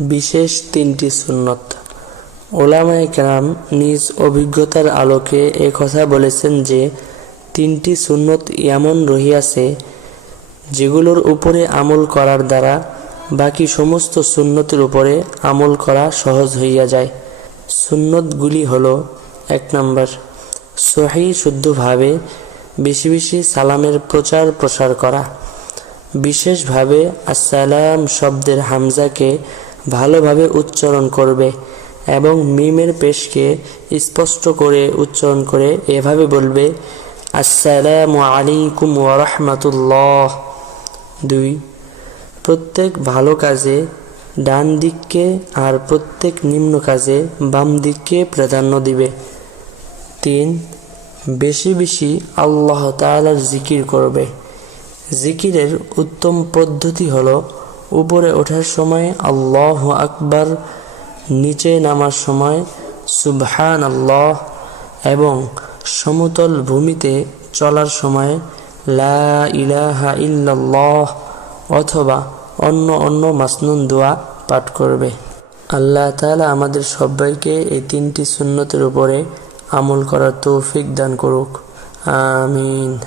বিশেষ তিনটি সুন্নত। ওলামায়ে কেরাম নিজ অভিজ্ঞতার আলোকে এ কথা বলেছেন যে, তিনটি সুন্নত এমন রহিয়াছে যেগুলোর উপরে আমল করার দ্বারা বাকি সমস্ত সুন্নতের উপরে আমল করা সহজ হইয়া যায়। সুন্নতগুলি হল, এক নম্বর, সহি শুদ্ধভাবে বেশি বেশি সালামের প্রচার প্রসার করা। বিশেষভাবে আসসালাম শব্দের হামজাকে ভালোভাবে উচ্চারণ করবে এবং মিমের পেশকে স্পষ্ট করে উচ্চারণ করে এভাবে বলবে, আসসালামু আলাইকুম ওরহমতুল্লাহ দুই, প্রত্যেক ভালো কাজে ডান দিককে আর প্রত্যেক নিম্ন কাজে বাম দিককে প্রাধান্য দিবে। তিন, বেশি বেশি আল্লাহ তাআলার জিকির করবে। জিকিরের উত্তম পদ্ধতি হলো উপরে ওঠার সময় আল্লাহ আকবার, নিচে নামার সময় সুবহান আল্লাহ এবং সমতল ভূমিতে চলার সময় লা ইলাহা ইল্লাল্লাহ অথবা অন্য অন্য মাসনুন দোয়া পাঠ করবে। আল্লাহ তালা আমাদের সবাইকে এই তিনটি সুন্নতের উপরে আমল করার তৌফিক দান করুক। আমিন।